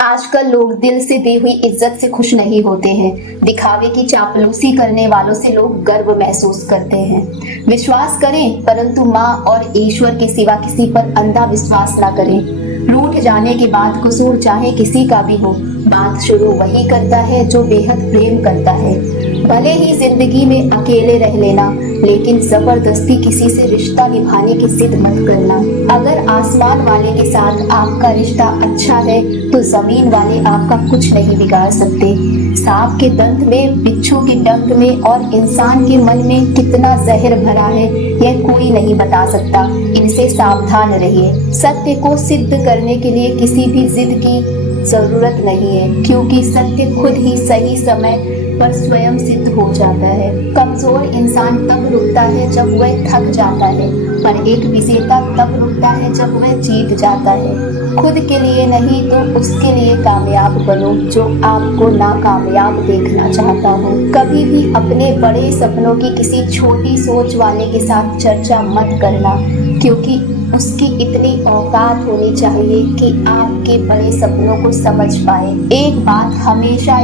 आजकल लोग दिल से दी हुई इज्जत से खुश नहीं होते हैं। दिखावे की चापलूसी करने वालों से लोग गर्व महसूस करते हैं। विश्वास करें, परंतु माँ और ईश्वर के सिवा किसी पर अंधा विश्वास ना करें। रूठ जाने के बाद कसूर चाहे किसी का भी हो, बात शुरू वही करता है जो बेहद प्रेम करता है। भले ही जिंदगी में अकेले रह लेना, लेकिन जबरदस्ती किसी से रिश्ता निभाने की जिद मत करना। अगर आसमान वाले के साथ आपका रिश्ता अच्छा है तो जमीन वाले आपका कुछ नहीं बिगाड़ सकते। सांप के दंत में, बिच्छू के डंक में और इंसान के मन में कितना जहर भरा है यह कोई नहीं बता सकता। इनसे सावधान रहिए। सत्य को सिद्ध करने के लिए किसी भी जिद की जरूरत नहीं है, क्योंकि सत्य खुद ही सही समय पर स्वयं सिद्ध हो जाता है। कमजोर इंसान तब रुकता है जब वह थक जाता है, पर एक विजेता तब रुकता है जब वह जीत जाता है। खुद के लिए नहीं तो उसके लिए कामयाब बनो जो आपको नाकामयाब देखना चाहता हो। कभी भी अपने बड़े सपनों की किसी छोटी सोच वाले के साथ चर्चा मत करना, क्योंकि उसकी इतनी औकात होनी चाहिए कि आपके बड़े सपनों को समझ पाए। एक बात हमेशा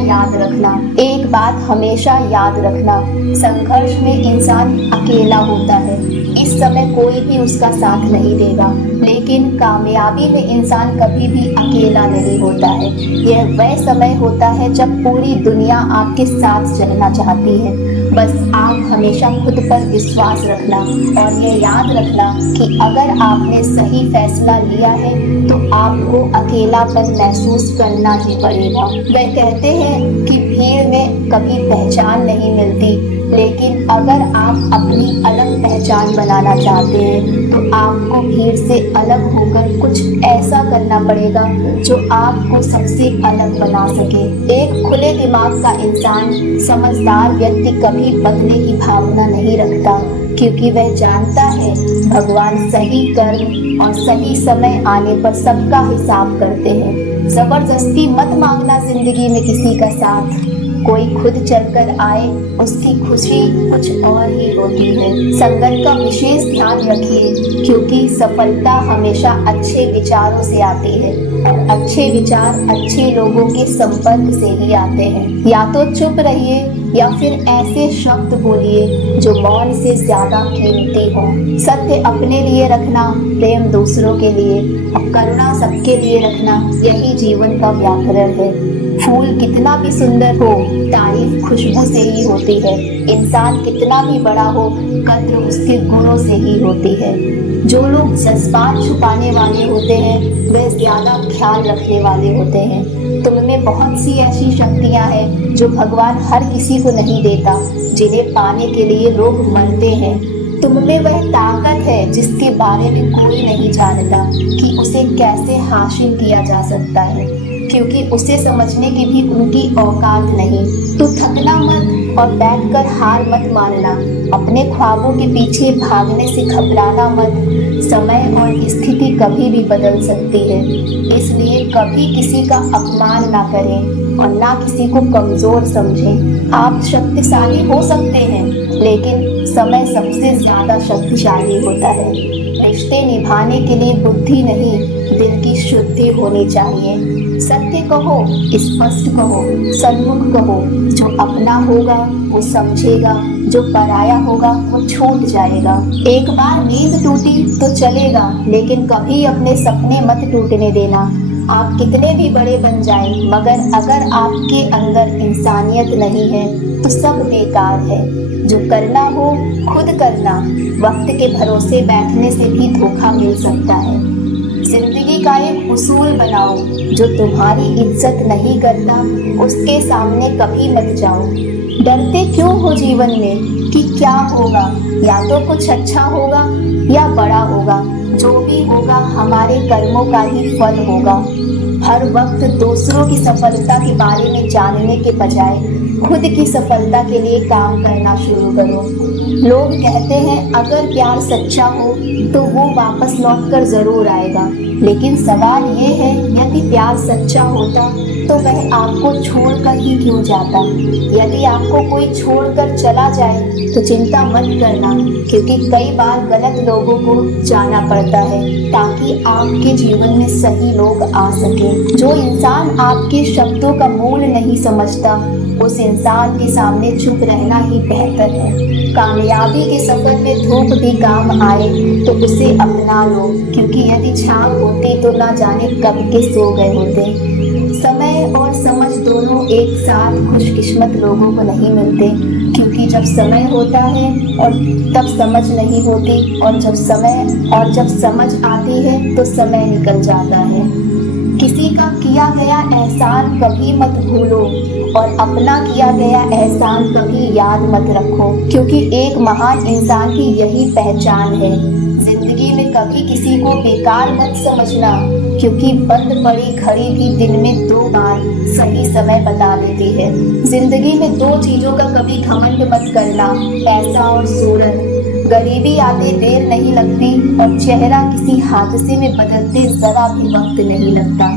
याद रखना, संघर्ष में इंसान अकेला होता है। इस समय कोई भी उसका साथ नहीं देगा, लेकिन कामयाबी में इंसान कभी भी अकेला नहीं होता है। यह वह समय होता है जब पूरी दुनिया आपके साथ चलना चाहती है। बस आप हमेशा खुद पर विश्वास रखना और ये याद रखना कि अगर आपने सही फैसला लिया है तो आपको अकेलापन महसूस करना ही पड़ेगा। वह कहते हैं कि भीड़ में कभी पहचान नहीं मिलती, लेकिन अगर आप अपनी अलग पहचान बनाना चाहते हैं तो आपको भीड़ से अलग होकर कुछ ऐसा करना पड़ेगा जो आपको सबसे अलग बना सके। एक खुले दिमाग का इंसान, समझदार व्यक्ति कभी बदलने की भावना नहीं रखता, क्योंकि वह जानता है भगवान सही कर्म और सही समय आने पर सबका हिसाब करते हैं। जबरदस्ती मत मांगना जिंदगी में किसी का साथ। कोई खुद चलकर आए उसकी खुशी कुछ और ही होती है। संगत का विशेष ध्यान रखिए, क्योंकि सफलता हमेशा अच्छे विचारों से आती है और अच्छे विचार अच्छे लोगों के संपर्क से ही आते हैं। या तो चुप रहिए या फिर ऐसे शब्द बोलिए जो मौन से ज्यादा कीमती हो। सत्य अपने लिए रखना, प्रेम दूसरों के लिए और करुणा सबके लिए रखना, यही जीवन का व्याकरण है। फूल कितना भी सुंदर हो, तारीफ खुशबू से ही होती है। इंसान कितना भी बड़ा हो, कद्र उसके गुणों से ही होती है। जो लोग जज्बात छुपाने वाले होते हैं वह ज्यादा ख्याल रखने वाले होते हैं। तुम में बहुत सी ऐसी शक्तियां हैं जो भगवान हर किसी को नहीं देता, जिन्हें पाने के लिए लोग मरते हैं। तुम में वह ताकत है जिसके बारे में कोई नहीं जानता कि उसे कैसे हासिल किया जा सकता है, क्योंकि उसे समझने की भी उनकी औकात नहीं। तो थकना मत और बैठकर हार मत मानना। अपने ख्वाबों के पीछे भागने से घबराना मत। समय और स्थिति कभी भी बदल सकती है, इसलिए कभी किसी का अपमान ना करें और ना किसी को कमजोर समझें। आप शक्तिशाली हो सकते हैं, लेकिन समय सबसे ज्यादा शक्तिशाली होता है। रिश्ते निभाने के लिए बुद्धि नहीं, दिल की शुद्धि होनी चाहिए। सत्य कहो, स्पष्ट कहो, सन्मुख कहो। जो अपना होगा वो समझेगा, जो पराया होगा वो छूट जाएगा। एक बार नींद टूटी तो चलेगा, लेकिन कभी अपने सपने मत टूटने देना। आप कितने भी बड़े बन जाएं, मगर अगर आपके अंदर इंसानियत नहीं है तो सब बेकार है। जो करना हो खुद करना। वक्त के भरोसे बैठने से भी धोखा मिल सकता है। जिंदगी का एक उसूल बनाओ, जो तुम्हारी इज्जत नहीं करता उसके सामने कभी मत जाओ। डरते क्यों हो जीवन में कि क्या होगा? या तो कुछ अच्छा होगा या बड़ा होगा। जो भी होगा हमारे कर्मों का ही फल होगा। हर वक्त दूसरों की सफलता के बारे में जानने के बजाय खुद की सफलता के लिए काम करना शुरू करो। लोग कहते हैं अगर प्यार सच्चा हो तो वो वापस लौटकर जरूर आएगा, लेकिन सवाल ये है यदि प्यार सच्चा होता तो वह आपको छोड़कर ही क्यों जाता। यदि आपको कोई छोड़कर चला जाए तो चिंता मत करना, क्योंकि कई बार गलत लोगों को जाना पड़ता है ताकि आपके जीवन में सही लोग आ सके। जो इंसान आपके शब्दों का मूल नहीं समझता उस इंसान के सामने चुप रहना ही बेहतर है। कामयाबी के सफर में धूप भी काम आए तो उसे अपना लो, क्योंकि यदि छाव होती तो ना जाने कब के सो गए होते। समय और समझ दोनों एक साथ खुशकिस्मत लोगों को नहीं मिलते, क्योंकि जब समय होता है और तब समझ नहीं होती, और जब समझ आती है तो समय निकल जाता है। किसी का किया गया एहसान कभी मत भूलो और अपना किया गया एहसान कभी याद मत रखो, क्योंकि एक महान इंसान की यही पहचान है। जिंदगी में कभी किसी को बेकार मत समझना, क्योंकि बंद पड़ी घड़ी भी दिन में 2 बार सही समय बता देती है। जिंदगी में 2 चीजों का कभी घमंड मत करना, पैसा और सूरत। गरीबी आते देर नहीं लगती और चेहरा किसी हादसे में बदलते जरा भी वक्त नहीं लगता।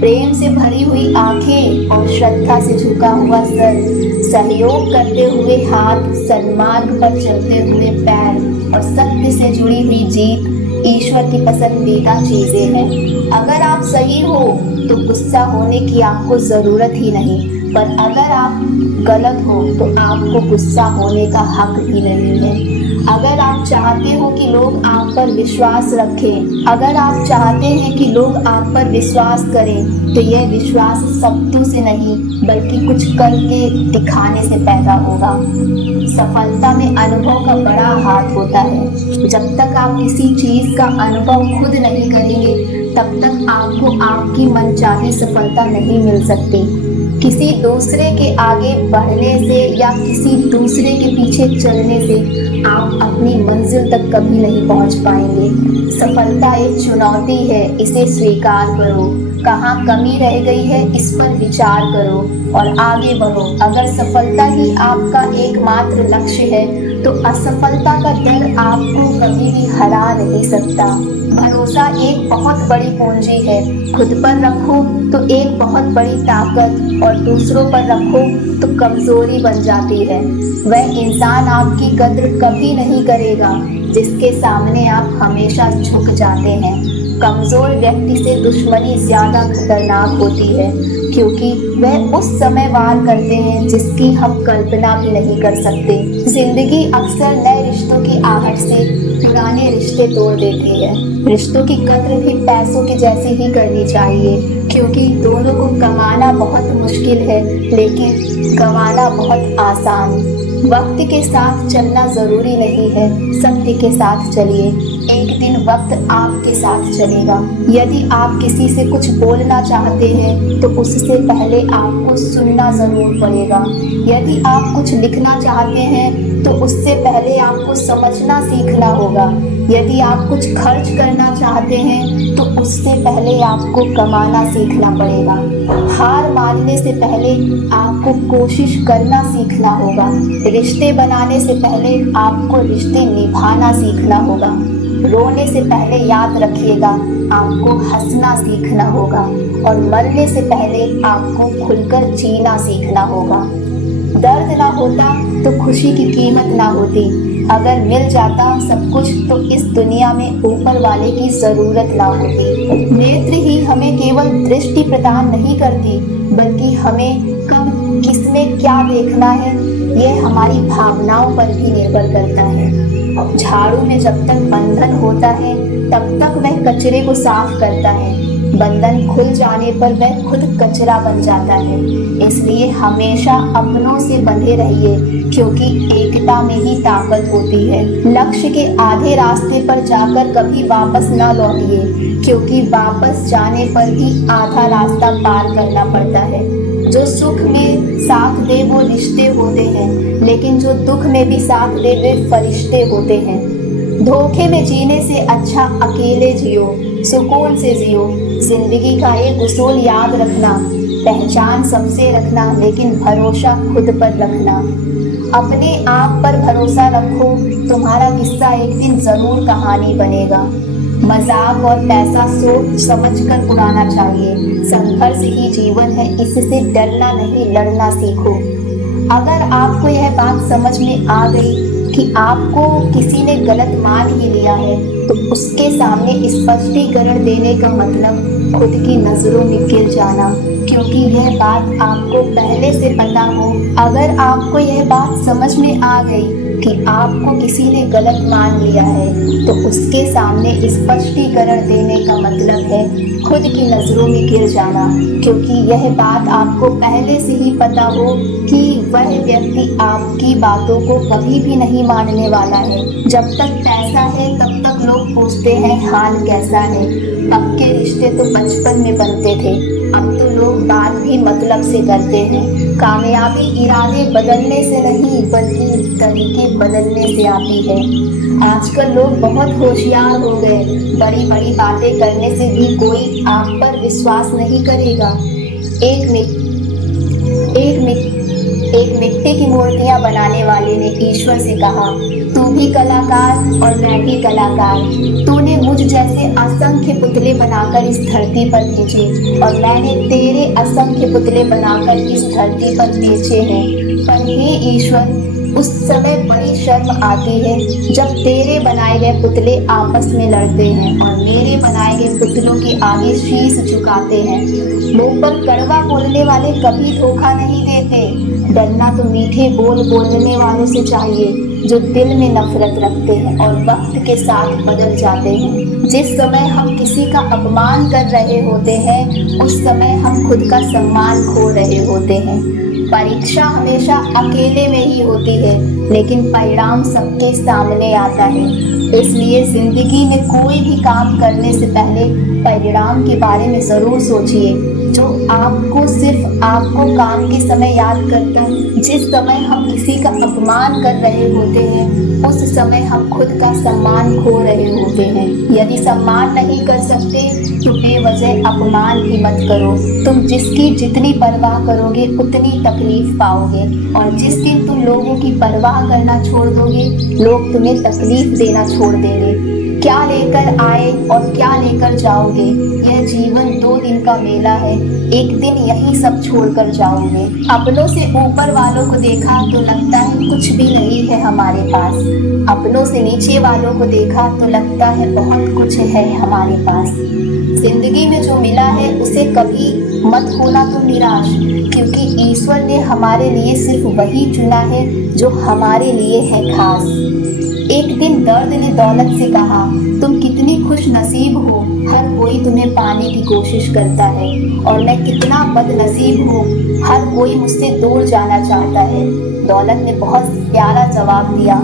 प्रेम से भरी हुई आंखें और श्रद्धा से झुका हुआ सर, सहयोग करते हुए हाथ, सन्मार्ग पर चलते हुए पैर और सत्य से जुड़ी हुई जीत ईश्वर की पसंदीदा चीजें हैं। अगर आप सही हो तो गुस्सा होने की आपको जरूरत ही नहीं, पर अगर आप गलत हो तो आपको गुस्सा होने का हक भी नहीं है। अगर आप चाहते हो कि लोग आप पर विश्वास रखें, अगर आप चाहते हैं कि लोग आप पर विश्वास करें, तो यह विश्वास शब्दों से नहीं बल्कि कुछ करके दिखाने से पैदा होगा। सफलता में अनुभव का बड़ा हाथ होता है। जब तक आप किसी चीज का अनुभव खुद नहीं करेंगे तब तक आपको आपकी मनचाही सफलता नहीं मिल सकती। किसी दूसरे के आगे बढ़ने से या किसी दूसरे के पीछे चलने से आप अपनी मंजिल तक कभी नहीं पहुंच पाएंगे। सफलता एक चुनौती है, इसे स्वीकार करो। कहाँ कमी रह गई है इस पर विचार करो और आगे बढ़ो। अगर सफलता ही आपका एकमात्र लक्ष्य है तो असफलता का डर आपको कभी भी हरा नहीं सकता। भरोसा एक बहुत बड़ी पूंजी है। खुद पर रखो तो एक बहुत बड़ी ताकत और दूसरों पर रखो तो कमजोरी बन जाती है। वह इंसान आपकी कद्र कभी नहीं करेगा जिसके सामने आप हमेशा झुक जाते हैं। कमजोर व्यक्ति से दुश्मनी ज्यादा खतरनाक होती है, क्योंकि वह उस समय वार करते हैं जिसकी हम कल्पना भी नहीं कर सकते। जिंदगी अक्सर नए रिश्तों की आहट से पुराने रिश्ते तोड़ देती है। रिश्तों की कद्र भी पैसों की जैसी ही करनी चाहिए, क्योंकि दोनों को कमाना बहुत मुश्किल है लेकिन कमाना बहुत आसान। वक्त के साथ चलना जरूरी नहीं है, सत्य के साथ चलिए। एक दिन वक्त आपके साथ चलेगा। यदि आप किसी से कुछ बोलना चाहते हैं तो उससे पहले आपको सुनना जरूर पड़ेगा। यदि आप कुछ लिखना चाहते हैं तो उससे पहले आपको समझना सीखना होगा। यदि आप कुछ खर्च करना चाहते हैं तो उससे पहले आपको कमाना सीखना पड़ेगा। हार मानने से पहले आपको कोशिश करना सीखना होगा। रिश्ते बनाने से पहले आपको रिश्ते निभाना सीखना होगा। रोने से पहले याद रखिएगा आपको हंसना सीखना होगा और मरने से पहले आपको खुलकर जीना सीखना होगा। दर्द ना होता तो खुशी की कीमत ना होती। अगर मिल जाता सब कुछ तो इस दुनिया में ऊपर वाले की जरूरत ना होती। नेत्र ही हमें केवल दृष्टि प्रदान नहीं करती, बल्कि हमें कब किसमें क्या देखना है यह हमारी भावनाओं पर भी निर्भर करता है। झाड़ू में जब तक बंधन होता है तब तक वह कचरे को साफ करता है। बंधन खुल जाने पर वह खुद कचरा बन जाता है। इसलिए हमेशा अपनों से बंधे रहिए, क्योंकि एकता में ही ताकत होती है। लक्ष्य के आधे रास्ते पर जाकर कभी वापस न लौटिए, क्योंकि वापस जाने पर भी आधा रास्ता पार करना पड़ता है। जो सुख में साथ दे वो रिश्ते होते हैं, लेकिन जो दुख में भी साथ दे वे फरिश्ते होते हैं। धोखे में जीने से अच्छा अकेले जियो, सुकून से जियो। जिंदगी का एक उसूल याद रखना, पहचान सबसे रखना लेकिन भरोसा खुद पर रखना। अपने आप पर भरोसा रखो, तुम्हारा किस्सा एक दिन जरूर कहानी बनेगा। मजाक और पैसा सोच समझ कर उड़ाना चाहिए। संघर्ष ही जीवन है, इससे डरना नहीं लड़ना सीखो। अगर आपको यह बात समझ में आ गई कि आपको किसी ने गलत मान ही लिया है, तो उसके सामने स्पष्टीकरण देने का मतलब खुद की नजरों में गिर जाना, क्योंकि यह बात आपको पहले से पता हो। अगर आपको यह बात समझ में आ गई कि आपको किसी ने गलत मान लिया है, तो उसके सामने स्पष्टीकरण देने का मतलब है खुद की नजरों में गिर जाना, क्योंकि यह बात आपको पहले से ही पता हो कि वह व्यक्ति आपकी बातों को कभी भी नहीं मानने वाला है। जब तक पैसा है तब तक लोग पूछते हैं हाल कैसा है। अब के रिश्ते तो बचपन में बनते थे, अब तो लोग बात भी मतलब से करते हैं। कामयाबी इरादे बदलने से नहीं बल्कि तरीके बदलने से आती है। आजकल लोग बहुत होशियार हो गए, बड़ी बड़ी बातें करने से भी कोई आप पर विश्वास नहीं करेगा। एक मिट्टी की मूर्तियां बनाने वाले ने ईश्वर से कहा, तू भी कलाकार और मैं भी कलाकार। तूने मुझ जैसे असंख्य पुतले बनाकर इस धरती पर भेजे और मैंने तेरे असंख्य पुतले बनाकर इस धरती पर बेचे हैं। पर हे ईश्वर, उस समय बड़ी शर्म आती है जब तेरे बनाए गए पुतले आपस में लड़ते हैं और मेरे बनाए गए पुतलों के आगे शीश झुकाते हैं। मुंह पर कड़वा बोलने वाले कभी धोखा नहीं देते। डरना तो मीठे बोल बोलने वालों से चाहिए जो दिल में नफरत रखते हैं और वक्त के साथ बदल जाते हैं। जिस समय हम किसी का अपमान कर रहे होते हैं, उस समय हम खुद का सम्मान खो रहे होते हैं। परीक्षा हमेशा अकेले में ही होती है, लेकिन परिणाम सबके सामने आता है। इसलिए जिंदगी में कोई भी काम करने से पहले परिणाम के बारे में जरूर सोचिए। जो आपको सिर्फ आपको काम के समय याद करता है। जिस समय हम किसी का अपमान कर रहे होते हैं, उस समय हम खुद का सम्मान खो रहे होते हैं। यदि सम्मान नहीं कर सकते तो बेवजह अपमान भी मत करो। तुम जिसकी जितनी परवाह करोगे उतनी तकलीफ पाओगे, और जिस दिन तुम लोगों की परवाह करना छोड़ दोगे, लोग तुम्हें तकलीफ देना छोड़ देंगे। क्या लेकर आए और क्या लेकर जाओगे, यह जीवन 2 दिन का मेला है। एक दिन यही सब छोड़कर जाओगे। अपनों से ऊपर वालों को देखा तो लगता है कुछ भी नहीं है हमारे पास। अपनों से नीचे वालों को देखा तो लगता है बहुत कुछ है हमारे पास। जिंदगी में जो मिला है उसे कभी मत होना तुम निराश, क्योंकि ईश्वर ने हमारे लिए सिर्फ वही चुना है जो हमारे लिए है खास। एक दिन दर्द ने दौलत से कहा, तुम कितनी खुश नसीब हो, हर कोई तुम्हें पाने की कोशिश करता है, और मैं कितना बदनसीब हूँ, हर कोई मुझसे दूर जाना चाहता है। दौलत ने बहुत प्यारा जवाब दिया,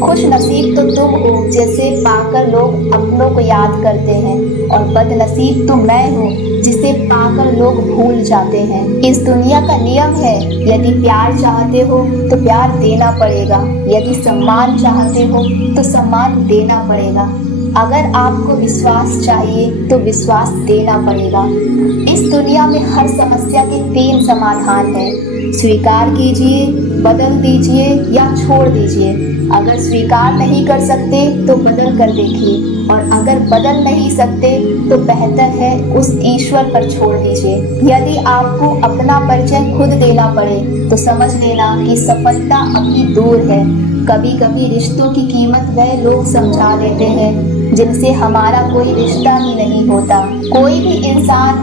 खुश नसीब तो तुम हो जैसे पाकर लोग अपनों को याद करते हैं, और बदनसीब तो मैं हूँ जिसे पाकर लोग भूल जाते हैं। इस दुनिया का नियम है, यदि प्यार चाहते हो तो प्यार देना पड़ेगा, यदि सम्मान चाहते हो तो सम्मान देना पड़ेगा। अगर आपको विश्वास चाहिए तो विश्वास देना पड़ेगा। इस दुनिया में हर समस्या के 3 समाधान हैं, स्वीकार कीजिए, बदल दीजिए या छोड़ दीजिए। अगर स्वीकार नहीं कर सकते तो बदल कर देखिए, और अगर बदल नहीं सकते तो बेहतर है उस ईश्वर पर छोड़ दीजिए। यदि आपको अपना परिचय खुद देना पड़े तो समझ लेना कि सफलता अभी दूर है। कभी कभी रिश्तों की कीमत वह लोग समझा देते हैं जिनसे हमारा कोई रिश्ता ही नहीं होता। कोई भी इंसान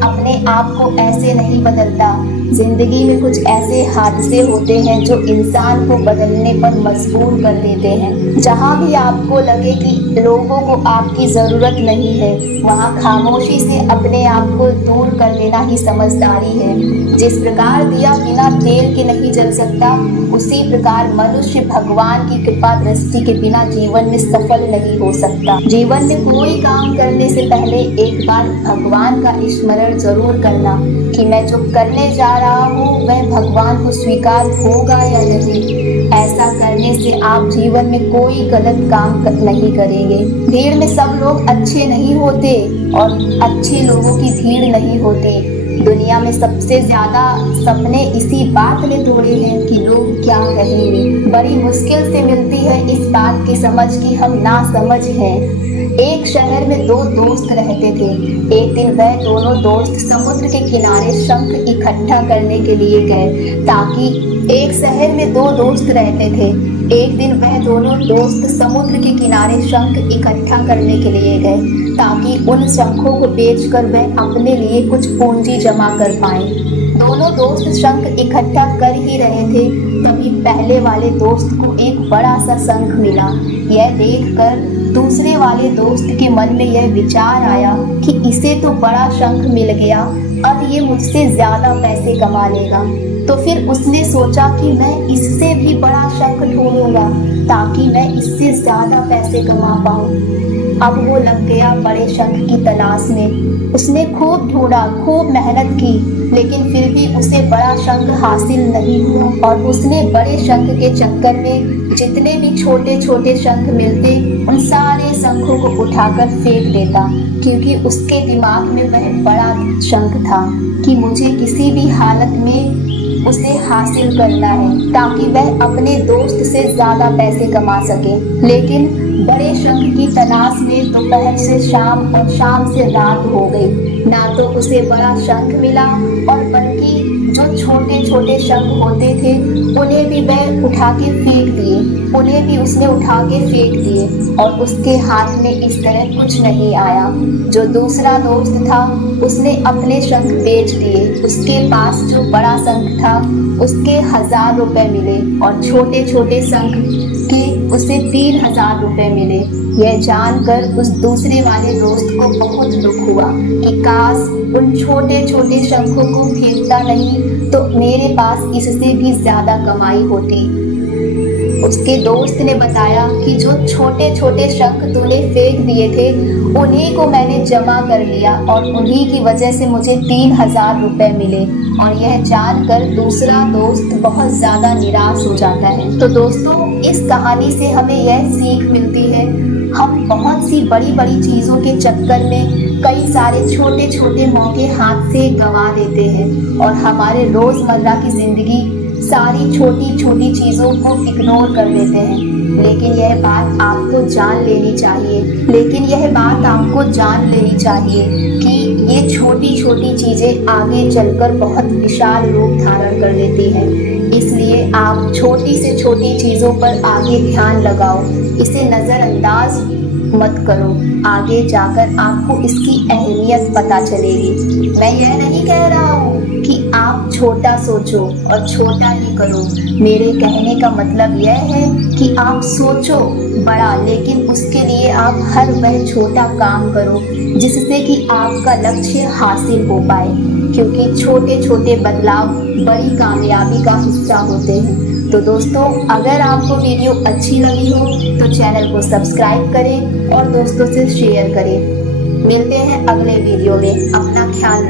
अपने आप को ऐसे नहीं बदलता। जिंदगी में कुछ ऐसे हादसे होते हैं जो इंसान को बदलने पर मजबूर कर देते हैं। जहाँ भी आपको लगे कि लोगों को आपकी ज़रूरत नहीं है, वहाँ खामोशी से अपने आप को दूर कर लेना ही समझदारी है। जिस प्रकार दिया बिना तेल के नहीं जल सकता, उसी प्रकार मनुष्य भगवान की कृपा दृष्टि के बिना जीवन में सफल नहीं हो सकता। जीवन में कोई काम करने से पहले एक बार भगवान का स्मरण जरूर करना कि मैं जो करने जा रहा हूँ वह भगवान को स्वीकार होगा या नहीं। ऐसा करने से आप जीवन में कोई गलत काम नहीं करेंगे। भीड़ में सब लोग अच्छे नहीं होते और अच्छे लोगों की भीड़ नहीं होती। दुनिया में सबसे ज्यादा सपने इसी बात ने तोड़े हैं कि लोग क्या कहेंगे। बड़ी मुश्किल से मिलती है इस बात की समझ कि हम ना समझ हैं। एक शहर में दो दोस्त रहते थे। एक दिन वह दोनों दोस्त समुद्र के किनारे शंख इकट्ठा करने के लिए गए ताकि एक शहर में दो दोस्त रहते थे। एक दिन वह दोनों दोस्त समुद्र के किनारे शंख इकट्ठा करने के लिए गए ताकि उन शंखों को बेचकर वह अपने लिए कुछ पूंजी जमा कर पाए। दोनों दोस्त शंख इकट्ठा कर ही रहे थे, तभी पहले वाले दोस्त को एक बड़ा सा शंख मिला। यह देखकर दूसरे वाले दोस्त के मन में यह विचार आया कि इसे तो बड़ा शंख मिल गया, अब ये मुझसे ज्यादा पैसे कमा लेगा। तो फिर उसने सोचा कि मैं इससे भी बड़ा शंख ढूंढूंगा ताकि मैं इससे ज्यादा पैसे कमा पाऊं। अब वो लग गया बड़े शंख की तलाश में। उसने खूब ढूंढा, खूब मेहनत की, लेकिन फिर भी उसे बड़ा शंख हासिल नहीं हुआ और उसने बड़े शंख के चक्कर में जितने भी छोटे छोटे शंख मिलते उन सारे शंखों को उठाकर फेंक देता, क्योंकि उसके दिमाग में वह बड़ा शंख था कि मुझे किसी भी हालत में उसे हासिल करना है ताकि वह अपने दोस्त से ज्यादा पैसे कमा सके। लेकिन बड़े शंख की तलाश में दोपहर से शाम और शाम से रात हो गई। ना तो उसे बड़ा शंख मिला और बल्कि जो छोटे छोटे शंख होते थे उन्हें भी वह उठा के फेंक दिए, उन्हें भी उसने उठा के फेंक दिए और उसके हाथ में इस तरह कुछ नहीं आया। जो दूसरा दोस्त था उसने अपने शंख बेच दिए। उसके पास जो बड़ा शंख था उसके 1000 रुपए मिले और छोटे छोटे शंख के उसे 3000 रुपए मिले। यह जानकर उस दूसरे वाले दोस्त को बहुत दुख हुआ कि काश उन छोटे छोटे शंखों को फेंकता नहीं तो मेरे पास इससे भी ज्यादा कमाई होती। उसके दोस्त ने बताया कि जो छोटे छोटे शंख तूने फेंक दिए थे उन्हीं को मैंने जमा कर लिया और उन्हीं की वजह से मुझे 3000 रुपए मिले। और यह जानकर दूसरा दोस्त बहुत ज्यादा निराश हो जाता है। तो दोस्तों, इस कहानी से हमें यह सीख मिलती है, हम बहुत सी बड़ी बड़ी चीजों के चक्कर में कई सारे छोटे छोटे मौके हाथ से गंवा देते हैं और हमारे रोजमर्रा की जिंदगी सारी छोटी छोटी चीजों को इग्नोर कर देते हैं। लेकिन यह बात आपको जान लेनी चाहिए कि ये छोटी छोटी चीजें आगे चलकर बहुत विशाल रूप धारण कर लेती हैं। इसलिए आप छोटी से छोटी चीजों पर आगे ध्यान लगाओ, इसे नजरअंदाज मत करो। आगे जाकर आपको इसकी अहमियत पता चलेगी। मैं यह नहीं कह रहा हूँ कि आप छोटा सोचो और छोटा ही करो। मेरे कहने का मतलब यह है कि आप सोचो बड़ा, लेकिन उसके लिए आप हर वह छोटा काम करो जिससे कि आपका लक्ष्य हासिल हो पाए, क्योंकि छोटे छोटे बदलाव बड़ी कामयाबी का हिस्सा होते हैं। तो दोस्तों, अगर आपको वीडियो अच्छी लगी हो तो चैनल को सब्सक्राइब करें और दोस्तों से शेयर करें। मिलते हैं अगले वीडियो में। अपना ख्याल